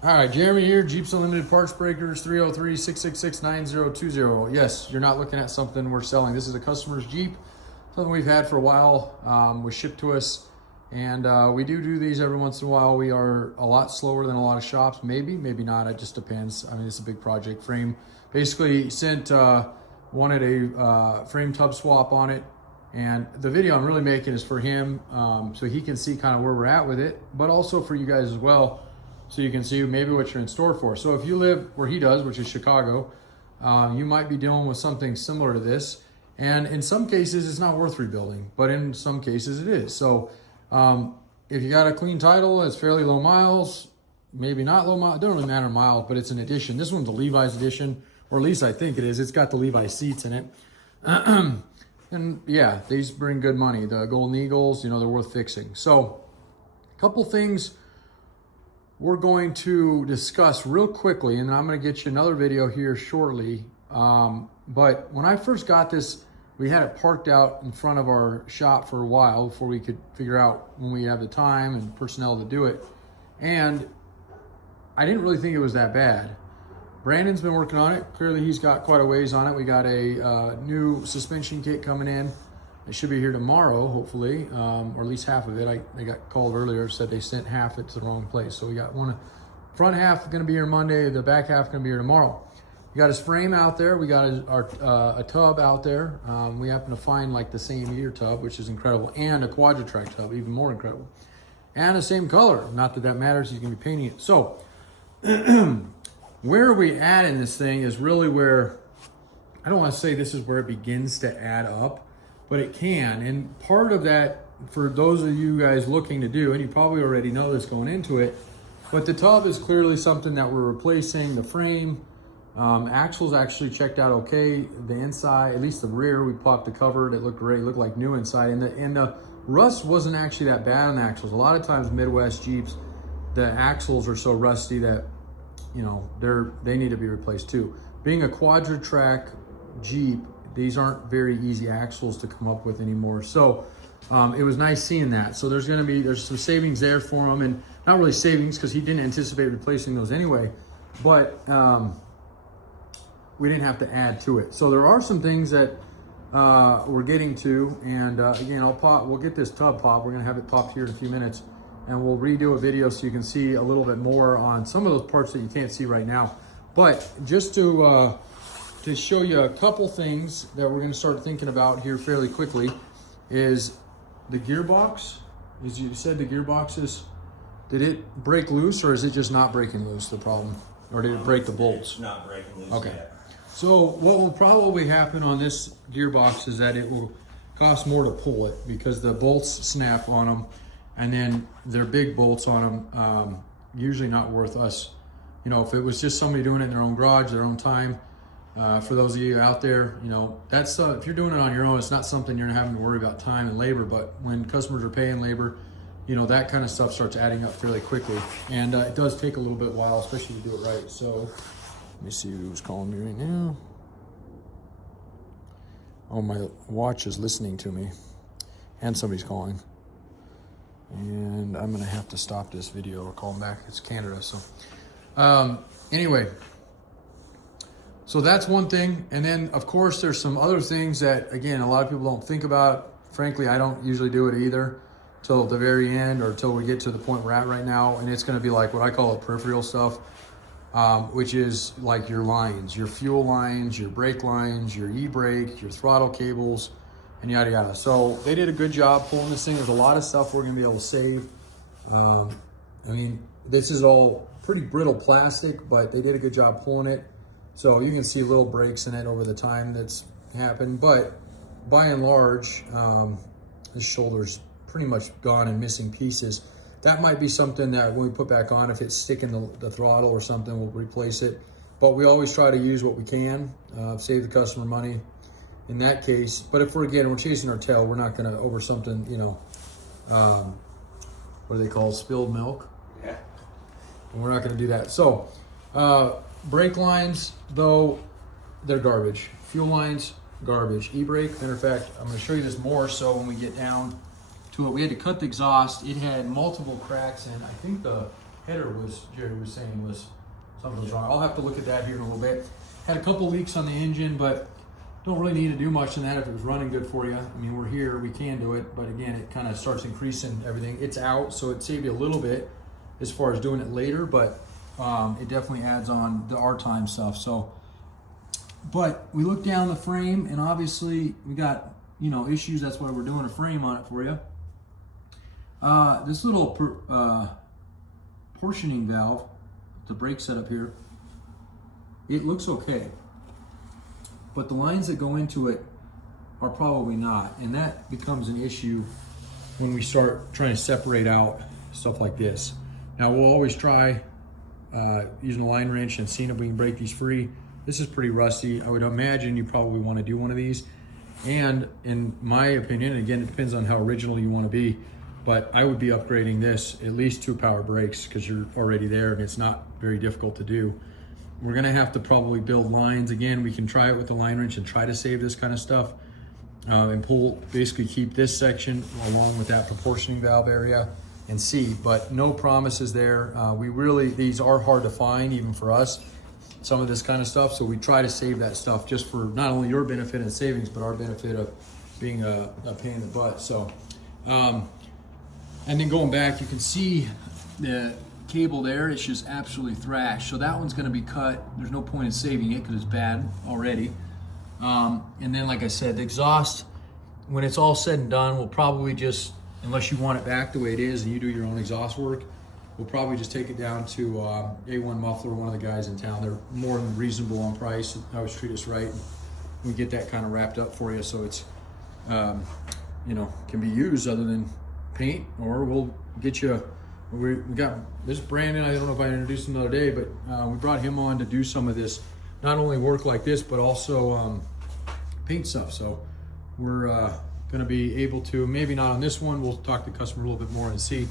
All right, Jeremy here, Jeeps Unlimited Parts Breakers, 303-666-9020. Yes, you're not looking at something we're selling. This is a customer's Jeep, something we've had for a while, was shipped to us, and we do these every once in a while. We are a lot slower than a lot of shops, maybe not, it just depends. I mean, it's a big project. Frame, basically wanted a frame tub swap on it, and the video I'm really making is for him, so he can see kind of where we're at with it, but also for you guys as well, so you can see maybe what you're in store for. So if you live where he does, which is Chicago, you might be dealing with something similar to this. And in some cases, it's not worth rebuilding, but in some cases it is. So if you got a clean title, it's fairly low miles, maybe not low miles, it doesn't really matter miles, but it's an edition. This one's a Levi's edition, or at least I think it is. It's got the Levi's seats in it. And yeah, these bring good money. The Golden Eagles, you know, they're worth fixing. So a couple things we're going to discuss real quickly, and I'm going to get you another video here shortly. But when I first got this, we had it parked out in front of our shop for a while before we could figure out when we have the time and personnel to do it. And I didn't really think it was that bad. Brandon's been working on it. Clearly he's got quite a ways on it. We got a new suspension kit coming in. It should be here tomorrow, hopefully, or at least half of it. I got called earlier, said they sent half it to the wrong place. So we got one, front half going to be here Monday, the back half going to be here tomorrow. We got his frame out there. We got a tub out there. We happen to find like the same year tub, which is incredible, and a quadra-track tub, even more incredible. And the same color, not that that matters, he's going to be painting it. So where are we at in this thing is really where, I don't want to say this is where it begins to add up, but it can. And part of that, for those of you guys looking to do, and you probably already know this going into it, but the tub is clearly something that we're replacing. The frame, axles actually checked out okay. The inside, at least the rear, we popped the cover. It looked great, it looked like new inside. And the rust wasn't actually that bad on the axles. A lot of times Midwest Jeeps, the axles are so rusty that, you know, they need to be replaced too. Being a quadra-track Jeep, these aren't very easy axles to come up with anymore. So it was nice seeing that. So there's some savings there for him, and not really savings because he didn't anticipate replacing those anyway, but we didn't have to add to it. So there are some things that we're getting to, and again, we'll get this tub popped. We're gonna have it popped here in a few minutes, and we'll redo a video so you can see a little bit more on some of those parts that you can't see right now. But just to show you a couple things that we're going to start thinking about here fairly quickly is the gearbox. As you said, the gearbox did it break loose, or is it just not breaking loose, the problem? Or did it break the bolts? It's not breaking loose okay yet. So what will probably happen on this gearbox is that it will cost more to pull it because the bolts snap on them, and then they're big bolts on them, usually not worth us. You know, if it was just somebody doing it in their own garage, their own time, for those of you out there, you know, that's if you're doing it on your own, it's not something you're having to worry about time and labor. But when customers are paying labor, you know, that kind of stuff starts adding up fairly quickly, and it does take a little bit while, especially to do it right. So let me see who's calling me right now. Oh, my watch is listening to me, and somebody's calling, and I'm gonna have to stop this video or call them back. It's Canada. So anyway, so that's one thing. And then of course there's some other things that, again, a lot of people don't think about. Frankly, I don't usually do it either till the very end, or till we get to the point we're at right now. And it's going to be like what I call the peripheral stuff, which is like your lines, your fuel lines, your brake lines, your e-brake, your throttle cables, and yada yada. So they did a good job pulling this thing. There's a lot of stuff we're going to be able to save. I mean, this is all pretty brittle plastic, but they did a good job pulling it. So you can see little breaks in it over the time that's happened. But by and large, this shoulder's pretty much gone and missing pieces. That might be something that when we put back on, if it's sticking the throttle or something, we'll replace it. But we always try to use what we can, save the customer money in that case. But if we're chasing our tail, we're not going to over something, you know, what do they call spilled milk? Yeah. And we're not going to do that. So brake lines, though, they're garbage. Fuel lines, garbage. E-brake, matter of fact, I'm going to show you this more so when we get down to it. We had to cut the exhaust. It had multiple cracks, and I think the header was, Jerry was saying, was something was wrong. I'll have to look at that here in a little bit. Had a couple leaks on the engine, but don't really need to do much in that if it was running good for you. I mean, we're here, we can do it, but again, it kind of starts increasing everything. It's out, so it saved you a little bit as far as doing it later, but it definitely adds on the our time stuff. So, but we look down the frame, and obviously we got, you know, issues. That's why we're doing a frame on it for you. This little portioning valve, the brake setup here, it looks okay, but the lines that go into it are probably not, and that becomes an issue when we start trying to separate out stuff like this. Now we'll always try using a line wrench and seeing if we can break these free. This is pretty rusty. I would imagine you probably want to do one of these, and in my opinion, and again, it depends on how original you want to be, but I would be upgrading this at least 2 power brakes, because you're already there and it's not very difficult to do. We're gonna have to probably build lines. Again, we can try it with the line wrench and try to save this kind of stuff and pull, basically keep this section along with that proportioning valve area and see, but no promises there. These are hard to find even for us, some of this kind of stuff. So we try to save that stuff just for not only your benefit and savings, but our benefit of being a pain in the butt. So, and then going back, you can see the cable there, it's just absolutely thrashed. So that one's gonna be cut. There's no point in saving it because it's bad already. And then, like I said, the exhaust, when it's all said and done, we'll probably just, unless you want it back the way it is and you do your own exhaust work, we'll probably just take it down to A1 Muffler, one of the guys in town. They're more than reasonable on price. They always treat us right. We get that kind of wrapped up for you, so it's, you know, can be used other than paint, or we'll get you. We got this Brandon, I don't know if I introduced him the other day, but we brought him on to do some of this, not only work like this, but also paint stuff. So we're gonna be able to, maybe not on this one, we'll talk to the customer a little bit more and see,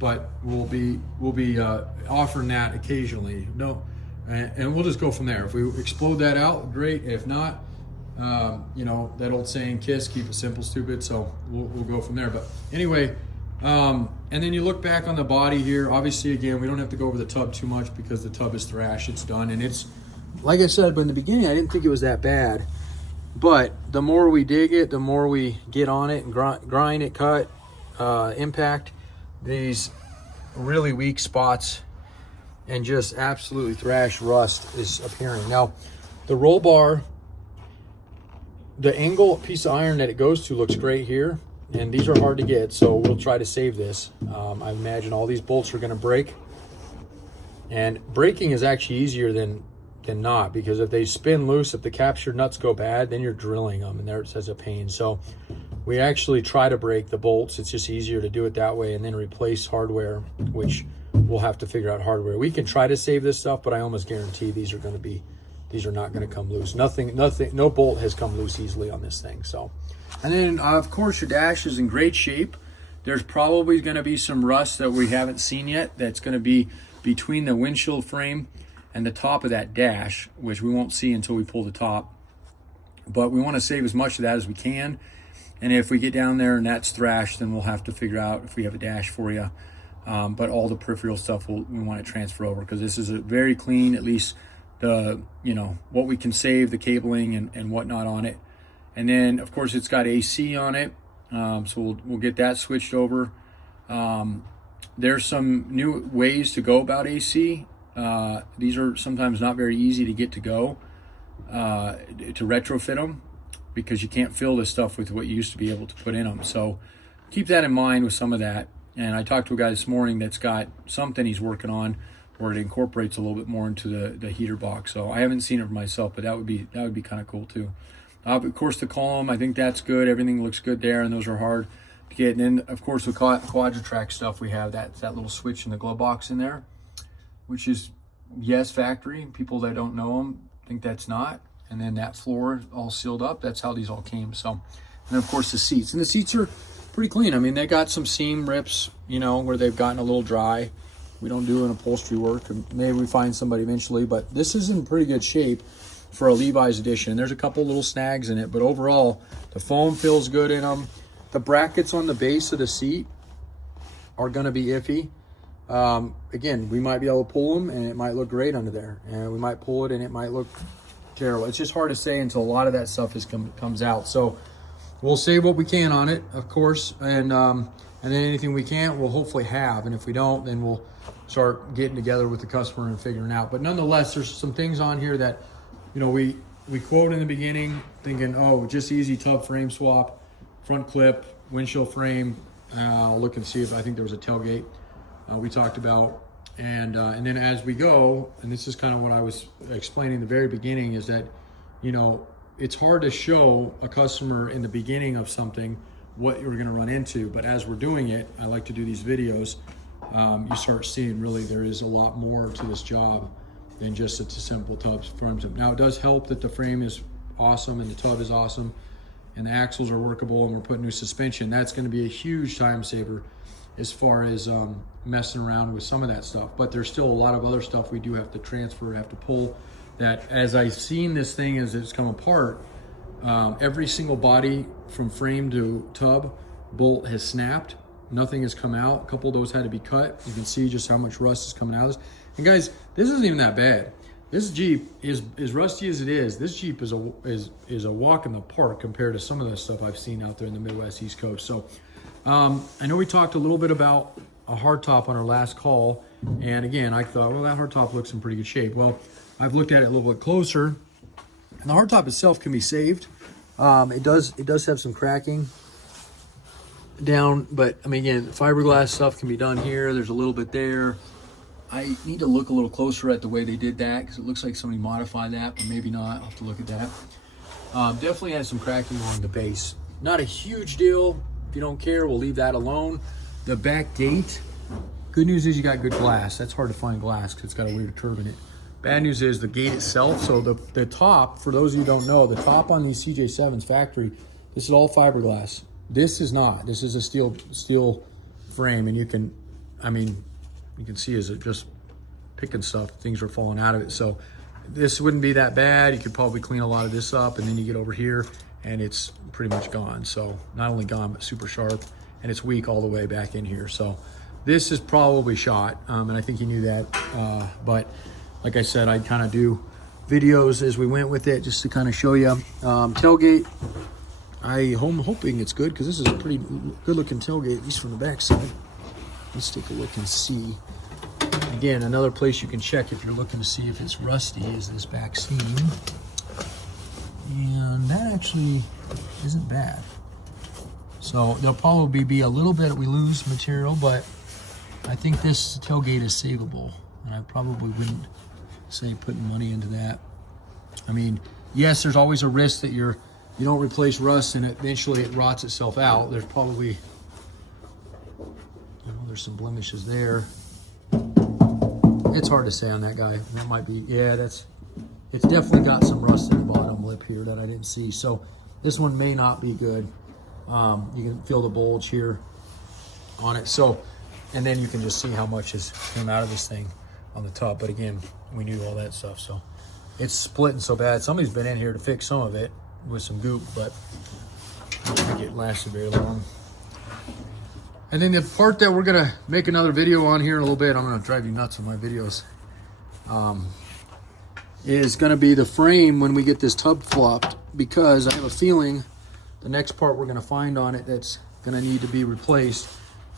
but we'll be offering that occasionally. No, and we'll just go from there. If we explode that out, great. If not, you know, that old saying, KISS, keep it simple, stupid. So we'll go from there. But anyway, and then you look back on the body here. Obviously, again, we don't have to go over the tub too much because the tub is thrashed. It's done, and it's, like I said, but in the beginning, I didn't think it was that bad. But the more we dig it, the more we get on it and grind it, cut, impact these really weak spots, and just absolutely thrash rust is appearing. Now, the roll bar, the angle piece of iron that it goes to looks great here, and these are hard to get, so we'll try to save this. I imagine all these bolts are going to break, and breaking is actually easier than not, because if they spin loose, if the capture nuts go bad, then you're drilling them, and there's a pain. So we actually try to break the bolts. It's just easier to do it that way, and then replace hardware, which we'll have to figure out hardware. We can try to save this stuff, but I almost guarantee these are not going to come loose. No bolt has come loose easily on this thing. So, and then of course your dash is in great shape. There's probably going to be some rust that we haven't seen yet. That's going to be between the windshield frame and the top of that dash, which we won't see until we pull the top. But we want to save as much of that as we can. And if we get down there and that's thrashed, then we'll have to figure out if we have a dash for you. But all the peripheral stuff we want to transfer over, because this is a very clean, at least the, you know, what we can save, the cabling and whatnot on it. And then of course it's got AC on it. So we'll get that switched over. There's some new ways to go about AC. These are sometimes not very easy to get to go, to retrofit them, because you can't fill this stuff with what you used to be able to put in them. So keep that in mind with some of that. And I talked to a guy this morning that's got something he's working on where it incorporates a little bit more into the heater box. So I haven't seen it for myself, but that would be kind of cool too. Of course, the column, I think that's good. Everything looks good there, and those are hard to get. And then of course the Quadratrack stuff, we have that little switch in the glove box in there, which is, yes, factory. People that don't know them think that's not. And then that floor all sealed up. That's how these all came. So, and of course the seats. And the seats are pretty clean. I mean, they got some seam rips, you know, where they've gotten a little dry. We don't do an upholstery work. And maybe we find somebody eventually, but this is in pretty good shape for a Levi's edition. And there's a couple little snags in it, but overall, the foam feels good in them. The brackets on the base of the seat are going to be iffy. Again, we might be able to pull them and it might look great under there, and we might pull it and it might look terrible. It's just hard to say until a lot of that stuff comes out. So we'll say what we can on it, of course, and then anything we can't, we'll hopefully have. And if we don't, then we'll start getting together with the customer and figuring out. But nonetheless, there's some things on here that, you know, we quote in the beginning thinking, oh, just easy tub frame swap, front clip, windshield frame. I'll look and see if I think there was a tailgate we talked about. And then as we go, and this is kind of what I was explaining in the very beginning, is that, you know, it's hard to show a customer in the beginning of something what you're going to run into. But as we're doing it, I like to do these videos. You start seeing really there is a lot more to this job than just a simple tub frame. Now it does help that the frame is awesome and the tub is awesome and the axles are workable and we're putting new suspension. That's going to be a huge time saver as far as messing around with some of that stuff. But there's still a lot of other stuff we do have to transfer, have to pull, that as I've seen this thing as it's come apart, every single body from frame to tub bolt has snapped. Nothing has come out. A couple of those had to be cut. You can see just how much rust is coming out of this. And guys, this isn't even that bad. This Jeep is as rusty as it is. This Jeep is a walk in the park compared to some of the stuff I've seen out there in the Midwest, East Coast. So I know we talked a little bit about a hardtop on our last call. And again, I thought, well, that hardtop looks in pretty good shape. Well, I've looked at it a little bit closer, and the hardtop itself can be saved. It does have some cracking down, but I mean, again, fiberglass stuff can be done here. There's a little bit there. I need to look a little closer at the way they did that, because it looks like somebody modified that, but maybe not. I'll have to look at that. Definitely has some cracking along the base. Not a huge deal. If you don't care, we'll leave that alone. The back gate, good news is you got good glass. That's hard to find glass because it's got a weird curve in it. Bad news is the gate itself. So the top, for those of you who don't know, the top on these CJ7's factory, this is all fiberglass. This is not. This is a steel frame, and you can see as it just picking stuff, things are falling out of it. So this wouldn't be that bad. You could probably clean a lot of this up, and then you get over here and it's pretty much gone. So not only gone, but super sharp, and it's weak all the way back in here. So this is probably shot, and I think you knew that. But like I said, I'd kind of do videos as we went with it just to kind of show you. Tailgate, I'm hoping it's good, because this is a pretty good looking tailgate, at least from the back side. Let's take a look and see. Again, another place you can check if you're looking to see if it's rusty is this back seam. And that actually isn't bad. So there'll probably be a little bit we lose material, but I think this tailgate is savable. And I probably wouldn't say putting money into that. I mean, yes, there's always a risk that you don't replace rust and eventually it rots itself out. There's probably, there's some blemishes there. It's hard to say on that guy. That might be, yeah, it's definitely got some rust in the bottom lip here that I didn't see. So this one may not be good. You can feel the bulge here on it. So, and then you can just see how much has come out of this thing on the top. But again, we knew all that stuff. So it's splitting so bad. Somebody's been in here to fix some of it with some goop, but I don't think it lasted very long. And then the part that we're gonna make another video on here in a little bit, I'm gonna drive you nuts with my videos, is gonna be the frame when we get this tub flopped, because I have a feeling the next part we're gonna find on it that's gonna need to be replaced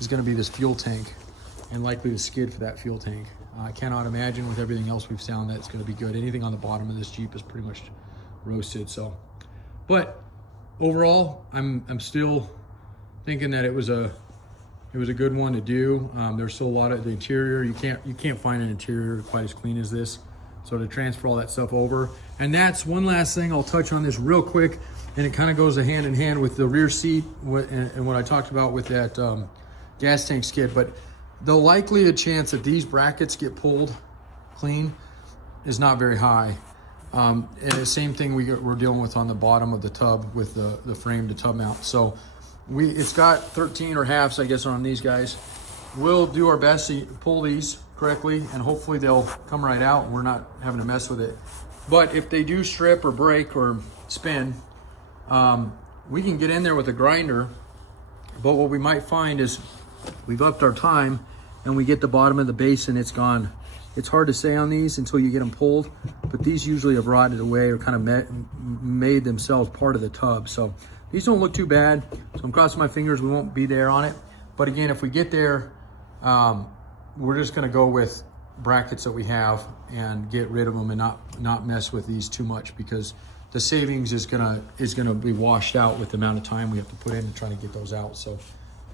is gonna be this fuel tank, and likely the skid for that fuel tank. I cannot imagine with everything else we've found that it's gonna be good. Anything on the bottom of this Jeep is pretty much roasted. So, but overall, I'm still thinking that it was a good one to do. There's still a lot of the interior. You can't find an interior quite as clean as this. So to transfer all that stuff over. And that's one last thing. I'll touch on this real quick, and it kind of goes hand in hand with the rear seat and what I talked about with that gas tank skid. But the likely chance that these brackets get pulled clean is not very high. And the same thing we're dealing with on the bottom of the tub with the frame to tub mount. So it's got 13 or halves, I guess, on these guys. We'll do our best to pull these correctly, and hopefully they'll come right out and we're not having to mess with it. But if they do strip or break or spin, we can get in there with a grinder. But what we might find is we've upped our time and we get the bottom of the basin, it's gone. It's hard to say on these until you get them pulled, but these usually have rotted away or kind of made themselves part of the tub. So these don't look too bad. So I'm crossing my fingers we won't be there on it. But again, if we get there, we're just gonna go with brackets that we have and get rid of them and not mess with these too much, because the savings is gonna be washed out with the amount of time we have to put in to try to get those out. So,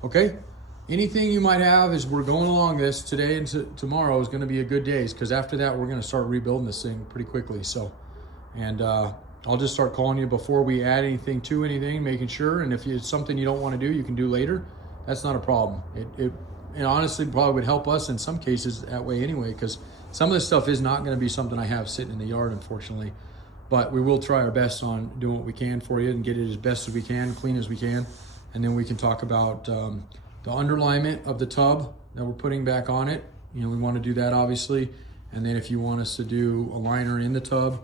okay. Anything you might have as we're going along this today and tomorrow is going to be a good days, because after that we're going to start rebuilding this thing pretty quickly. So, and I'll just start calling you before we add anything to anything, making sure. And if it's something you don't want to do, you can do later. That's not a problem. It honestly probably would help us in some cases that way anyway, because some of this stuff is not going to be something I have sitting in the yard, unfortunately. But we will try our best on doing what we can for you and get it as best as we can, clean as we can, and then we can talk about the underlayment of the tub that we're putting back on it. You know, we want to do that obviously. And then if you want us to do a liner in the tub,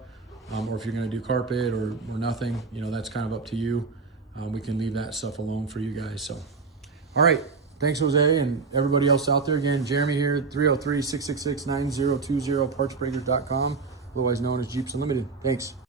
or if you're going to do carpet or nothing, you know, that's kind of up to you. We can leave that stuff alone for you guys. So, all right. Thanks, Jose, and everybody else out there. Again, Jeremy here, 303-666-9020, partsbreakers.com, otherwise known as Jeeps Unlimited. Thanks.